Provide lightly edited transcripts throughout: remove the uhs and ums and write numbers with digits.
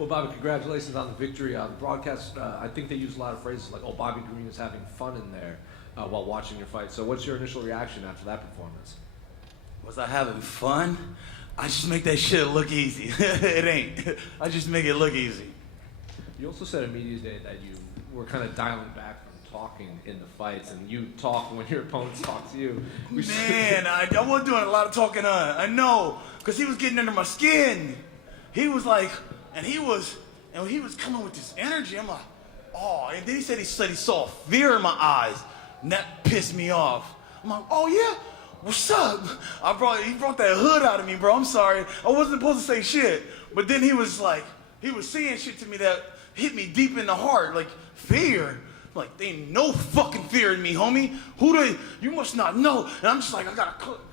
Well, Bobby, congratulations on the victory. On the broadcast, I think they use a lot of phrases like, "Oh, Bobby Green is having fun in there," while watching your fight. So, what's your initial reaction after that performance? Was I having fun? I just make that shit look easy. It ain't. I just make it look easy. You also said at Media Day that you were kind of dialing back from talking in the fights, and you talk when your opponents talk to you. Man, I wasn't doing a lot of talking on. I know, because he was getting under my skin. He was like, and he was coming with this energy. I'm like, oh, and then he said he saw fear in my eyes, and that pissed me off. I'm like, oh yeah? What's up? He brought that hood out of me, bro. I'm sorry. I wasn't supposed to say shit. But then he was saying shit to me that hit me deep in the heart, like fear. Like, there ain't no fucking fear in me, homie. You must not know. And I'm just like,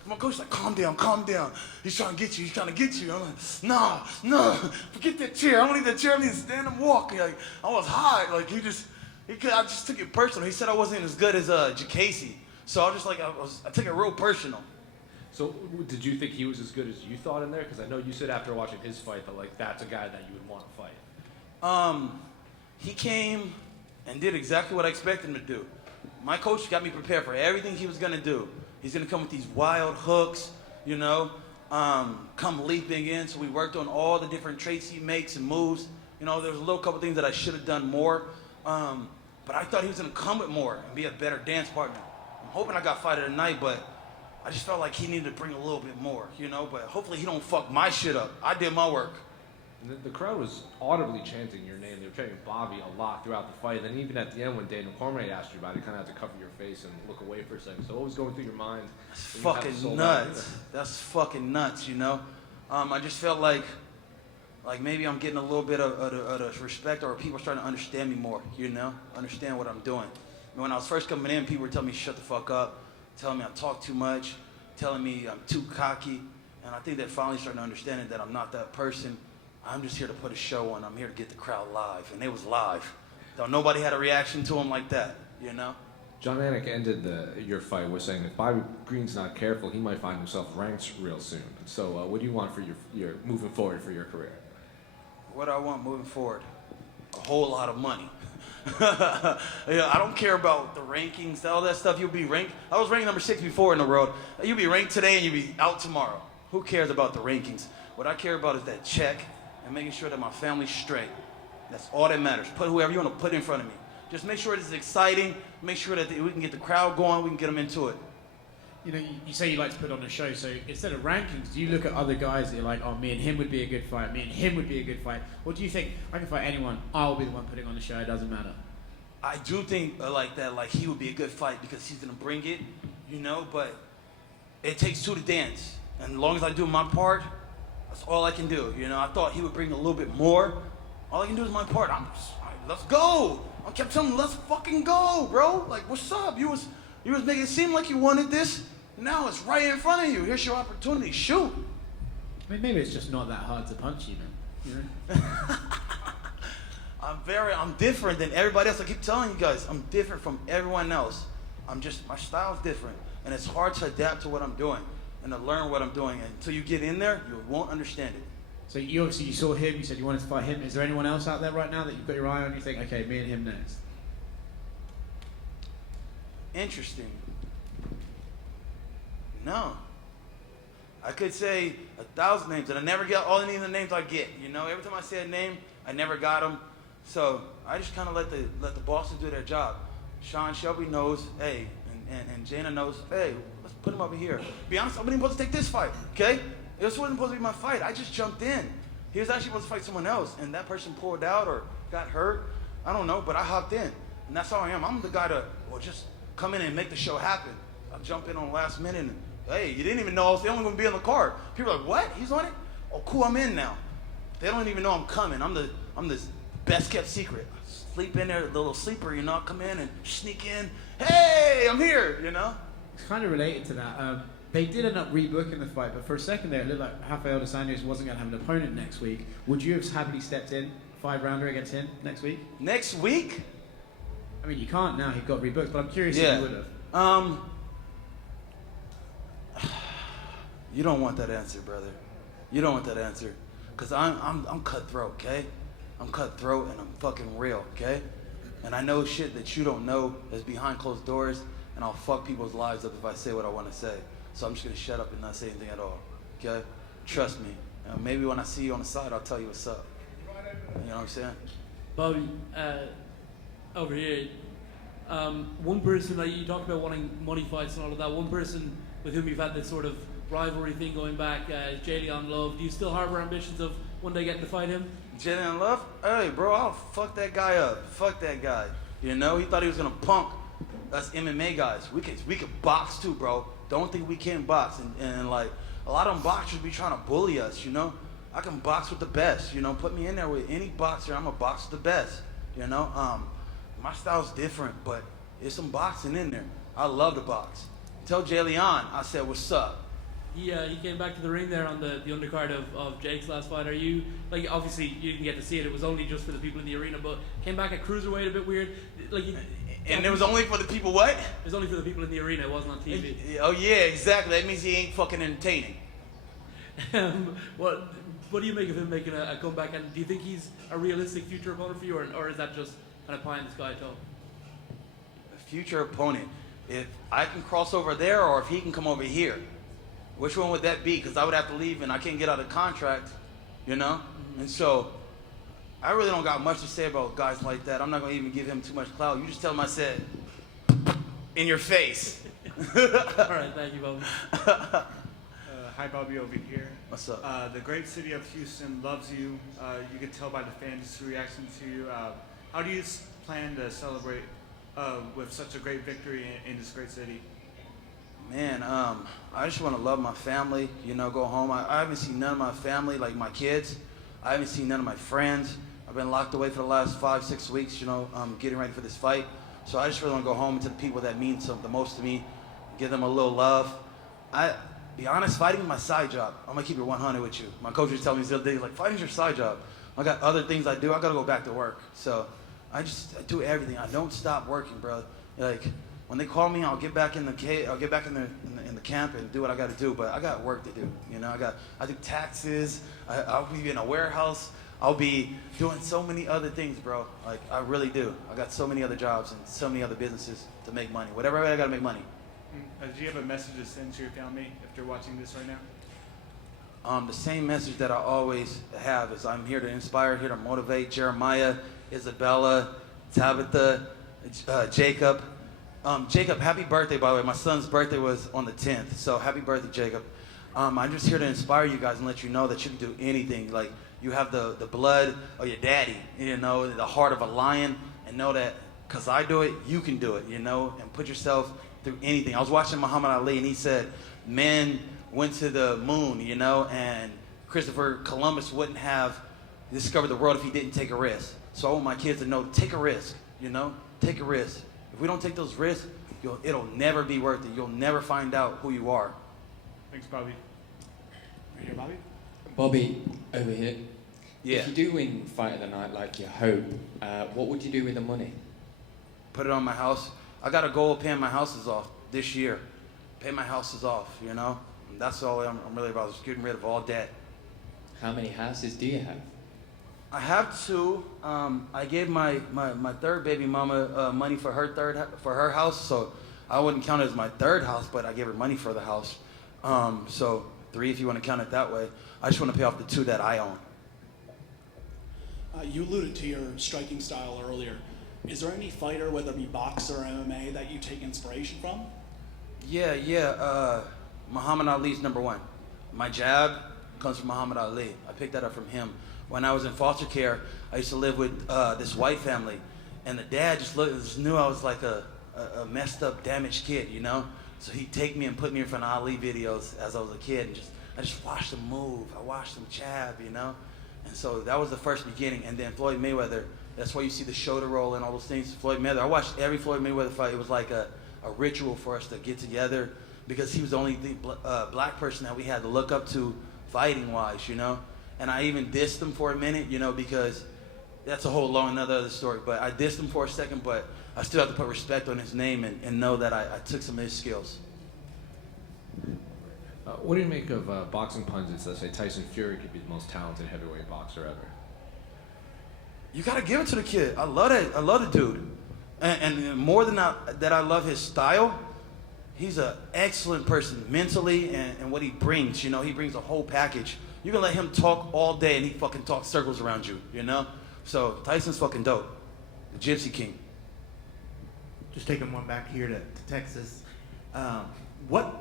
my coach's like, calm down. He's trying to get you. I'm like, nah, forget that chair. I don't need that chair. I need to stand and walk. Like, I was high. Like, I just took it personal. He said I wasn't as good as Jacasey. So I was just like, I took it real personal. So did you think he was as good as you thought in there? Because I know you said after watching his fight that, like, that's a guy that you would want to fight. He came and did exactly what I expected him to do. My coach got me prepared for everything he was gonna do. He's gonna come with these wild hooks, come leaping in. So we worked on all the different traits he makes and moves. There's a little couple things that I should have done more. But I thought he was gonna come with more and be a better dance partner. I'm hoping I got fighter tonight, but I just felt like he needed to bring a little bit more, but hopefully he don't fuck my shit up. I did my work. And the crowd was audibly chanting your name. They were chanting Bobby a lot throughout the fight. And then even at the end when Daniel Cormier asked you about it, you kind of had to cover your face and look away for a second. So what was going through your mind? That's fucking nuts. That's fucking nuts, I just felt like maybe I'm getting a little bit of respect, or people are starting to understand me more, understand what I'm doing. When I was first coming in, people were telling me shut the fuck up, telling me I talk too much, telling me I'm too cocky. And I think they're finally starting to understand that I'm not that person. I'm just here to put a show on. I'm here to get the crowd live. And it was live. Though nobody had a reaction to him like that, John Anik ended your fight with saying that if Bobby Green's not careful, he might find himself ranked real soon. So what do you want for your moving forward for your career? What do I want moving forward? A whole lot of money. I don't care about the rankings, all that stuff. You'll be ranked. I was ranked number 6 before in the world. You'll be ranked today and you'll be out tomorrow. Who cares about the rankings? What I care about is that check and making sure that my family's straight. That's all that matters. Put whoever you want to put in front of me. Just make sure it's exciting. Make sure that we can get the crowd going. We can get them into it. You say you like to put on a show, so instead of rankings, do you look at other guys that you're like, oh, me and him would be a good fight, me and him would be a good fight? Or do you think, I can fight anyone, I'll be the one putting on the show, it doesn't matter? I do think like that, like he would be a good fight because he's going to bring it, but it takes two to dance. And as long as I do my part, that's all I can do, I thought he would bring a little bit more. All I can do is my part. I'm just, all right, let's go. I kept telling him, let's fucking go, bro. Like, what's up? You was making it seem like you wanted this. Now it's right in front of you. Here's your opportunity. Shoot. I mean, maybe it's just not that hard to punch you, man. I'm different than everybody else. I keep telling you guys, I'm different from everyone else. My style's different. And it's hard to adapt to what I'm doing and to learn what I'm doing. And until you get in there, you won't understand it. So you saw him, you said you wanted to fight him. Is there anyone else out there right now that you've got your eye on? You think, okay, me and him next? Interesting. No. I could say 1,000 names, and I never get all any of the names I get. Every time I say a name, I never got them. So I just kind of let the bosses do their job. Sean Shelby knows, hey, and Jana knows, hey, let's put him over here. Be honest, I wasn't supposed to take this fight, okay? This wasn't supposed to be my fight. I just jumped in. He was actually supposed to fight someone else, and that person pulled out or got hurt. I don't know, but I hopped in, and that's how I am. I'm the guy to, just come in and make the show happen. I jump in on the last minute, and hey, you didn't even know I was the only one to be on the card. People are like, what? He's on it? Oh, cool, I'm in now. They don't even know I'm coming. I'm the best kept secret. I sleep in there, the little sleeper, I come in and sneak in. Hey, I'm here, It's kind of related to that. They did end up rebooking the fight, but for a second there, it looked like Rafael dos Anjos wasn't going to have an opponent next week. Would you have happily stepped in 5-rounder against him next week? Next week? I mean, you can't now. He got rebooked, but I'm curious if you would have. You don't want that answer, brother. You don't want that answer, because I'm cutthroat, okay? I'm cutthroat and I'm fucking real, okay? And I know shit that you don't know is behind closed doors, and I'll fuck people's lives up if I say what I want to say. So I'm just gonna shut up and not say anything at all, okay? Trust me. Maybe when I see you on the side, I'll tell you what's up. You know what I'm saying? Bobby, over here, one person, like you talked about wanting money fights and all of that, one person with whom you've had this sort of rivalry thing going back, Jalen Love. Do you still harbor ambitions of one day getting to fight him? Jalen Love? Hey, bro, I'll fuck that guy up. Fuck that guy. You know, he thought he was gonna punk us MMA guys. We could box too, bro. Don't think we can't box. And like, a lot of them boxers be trying to bully us, you know? I can box with the best, you know? Put me in there with any boxer, I'm gonna box with the best, you know? My style's different, but there's some boxing in there. I love to box. Tell Jay Leon, I said, what's up? He came back to the ring there on the undercard of Jake's last fight. Are you, like, obviously you didn't get to see it, it was only just for the people in the arena, but came back at cruiserweight a bit weird. Like, and it was only for the people what? It was only for the people in the arena, it wasn't on TV. Oh yeah, exactly. That means he ain't fucking entertaining. What do you make of him making a comeback, and do you think he's a realistic future opponent for you, or is that just kind of pie in the sky talk? Future opponent. If I can cross over there or if he can come over here, which one would that be? Because I would have to leave and I can't get out of contract, you know? Mm-hmm. And so I really don't got much to say about guys like that. I'm not going to even give him too much clout. You just tell him I said, in your face. All right, thank you, Bobby. Hi, Bobby, over here. What's up? The great city of Houston loves you. You can tell by the fans' reaction to you. How do you plan to celebrate with such a great victory in this great city? Man, I just want to love my family, you know, go home. I haven't seen none of my family, like my kids. I haven't seen none of my friends. I've been locked away for the last 5-6 weeks, you know, getting ready for this fight. So I just really want to go home to the people that mean the most to me, give them a little love. Be honest, fighting is my side job. I'm going to keep it 100 with you. My coach was telling me the other day, like, fighting's your side job. I got other things I do. I got to go back to work. So I do everything. I don't stop working, bro. Like, when they call me, I'll get back in the I'll get back in the camp and do what I got to do. But I got work to do. You know, I do taxes. I'll be in a warehouse. I'll be doing so many other things, bro. Like, I really do. I got so many other jobs and so many other businesses to make money. Whatever way I got to make money. Do you have a message to send to your family if they're watching this right now? The same message that I always have is I'm here to inspire, here to motivate. Jeremiah, Isabella, Tabitha, Jacob. Jacob, happy birthday, by the way. My son's birthday was on the 10th, so happy birthday, Jacob. I'm just here to inspire you guys and let you know that you can do anything. Like, you have the blood of your daddy, you know, the heart of a lion, and know that because I do it, you can do it, you know, and put yourself through anything. I was watching Muhammad Ali, and he said, men went to the moon, you know, and Christopher Columbus wouldn't have discovered the world if he didn't take a risk. So I want my kids to know, take a risk, you know, take a risk. If we don't take those risks, it'll never be worth it. You'll never find out who you are. Thanks, Bobby. Right here, Bobby. Bobby, over here. Yeah. If you do win Fight of the Night like you hope, what would you do with the money? Put it on my house. I got a goal of paying my houses off this year. Pay my houses off, you know? And that's all I'm really about, is getting rid of all debt. How many houses do you have? I have 2. I gave my third baby mama money for her house, so I wouldn't count it as my third house, but I gave her money for the house. So 3 if you want to count it that way. I just want to pay off the 2 that I own. You alluded to your striking style earlier. Is there any fighter, whether it be boxer or MMA, that you take inspiration from? Yeah. Muhammad Ali's number 1. My jab comes from Muhammad Ali. I picked that up from him. When I was in foster care, I used to live with this white family, and the dad just knew I was like a messed up, damaged kid, you know? So he'd take me and put me in front of Ali videos as I was a kid, and I just watched him move. I watched him jab, you know? And so that was the first beginning. And then Floyd Mayweather, that's why you see the shoulder roll and all those things. Floyd Mayweather, I watched every Floyd Mayweather fight. It was like a ritual for us to get together, because he was the only black person that we had to look up to fighting-wise, you know? And I even dissed him for a minute, you know, because that's a whole long another other story. But I dissed him for a second, but I still have to put respect on his name and know that I took some of his skills. What do you make of boxing pundits that say Tyson Fury could be the most talented heavyweight boxer ever? You gotta give it to the kid. I love that. I love the dude. And more than that, I love his style. He's an excellent person mentally and what he brings. You know, he brings a whole package. You can let him talk all day and he fucking talks circles around you, you know? So Tyson's fucking dope. The Gypsy King. Just taking one back here to Texas. What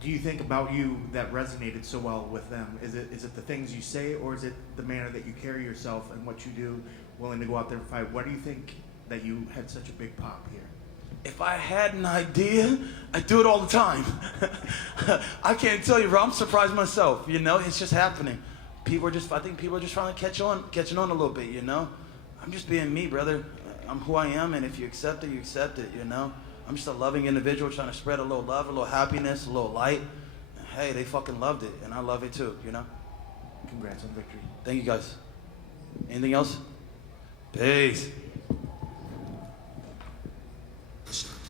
do you think about you that resonated so well with them? Is it the things you say, or is it the manner that you carry yourself and what you do, willing to go out there and fight? What do you think that you had such a big pop here? If I had an idea, I'd do it all the time. I can't tell you, bro. I'm surprised myself. You know, it's just happening. I think people are just trying to catching on a little bit. You know, I'm just being me, brother. I'm who I am, and if you accept it, you accept it. You know, I'm just a loving individual trying to spread a little love, a little happiness, a little light. Hey, they fucking loved it, and I love it too. You know. Congrats on victory. Thank you guys. Anything else? Peace.